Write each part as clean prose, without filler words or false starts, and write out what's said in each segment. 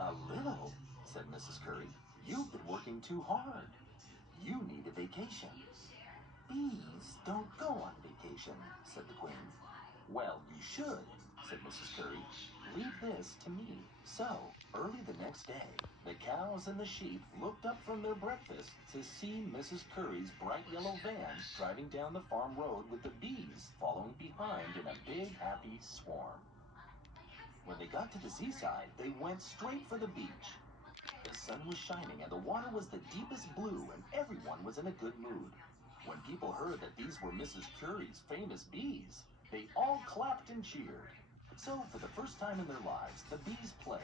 A little, said Mrs. Curry. You've been working too hard. You need a vacation. Bees don't go on vacation, said the Queen. Well, you should, said Mrs. Curry. Leave this to me. So, early the next day, the cows and the sheep looked up from their breakfast to see Mrs. Curry's bright yellow van driving down the farm road with the bees following behind in a big, happy swarm. When they got to the seaside, they went straight for the beach. The sun was shining and the water was the deepest blue and everyone was in a good mood. When people heard that these were Mrs. Curry's famous bees, they all clapped and cheered. So, for the first time in their lives, the bees played.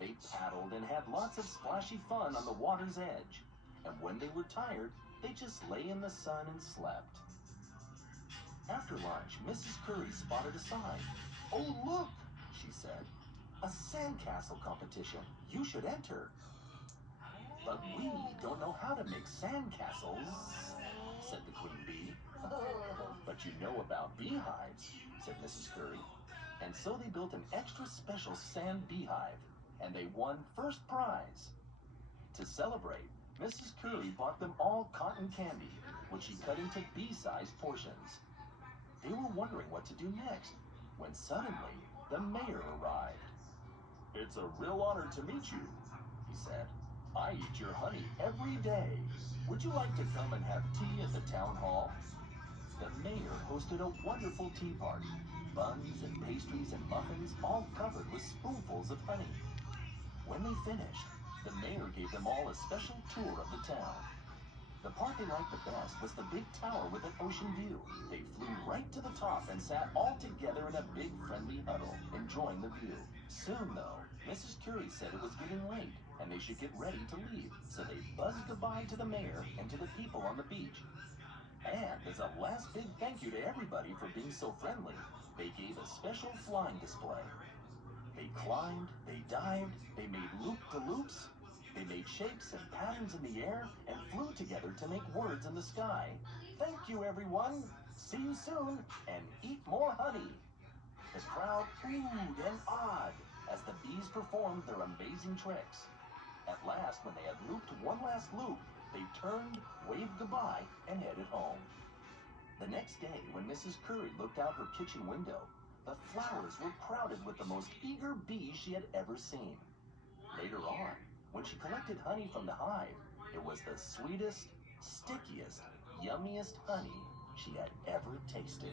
They paddled and had lots of splashy fun on the water's edge. And when they were tired, they just lay in the sun and slept. After lunch, Mrs. Curry spotted a sign. "Oh, look," she said. "A sandcastle competition. You should enter." "But we don't know how to make sandcastles," said the Queen Bee. "But you know about beehives," said Mrs. Curry. And so they built an extra special sand beehive, and they won first prize. To celebrate, Mrs. Curry bought them all cotton candy, which she cut into bee-sized portions. They were wondering what to do next, when suddenly the mayor arrived. "It's a real honor to meet you," he said. "I eat your honey every day. Would you like to come and have tea at the town hall?" The mayor hosted a wonderful tea party, buns and pastries and muffins all covered with spoonfuls of honey. When they finished, the mayor gave them all a special tour of the town. The part they liked the best was the big tower with an ocean view. They flew right to the top and sat all together in a big friendly huddle, enjoying the view. Soon, though, Mrs. Curry said it was getting late and they should get ready to leave, so they buzzed goodbye to the mayor and to the people on the beach. And as a last big thank you to everybody for being so friendly, they gave a special flying display. They climbed, they dived, they made loop-de-loops, they made shapes and patterns in the air and flew together to make words in the sky. "Thank you, everyone. See you soon, and eat more honey." The crowd oohed and awed as the bees performed their amazing tricks. At last, when they had looped one last loop, they turned, waved goodbye, and headed home. The next day, when Mrs. Curry looked out her kitchen window, the flowers were crowded with the most eager bees she had ever seen. Later on, when she collected honey from the hive, it was the sweetest, stickiest, yummiest honey she had ever tasted.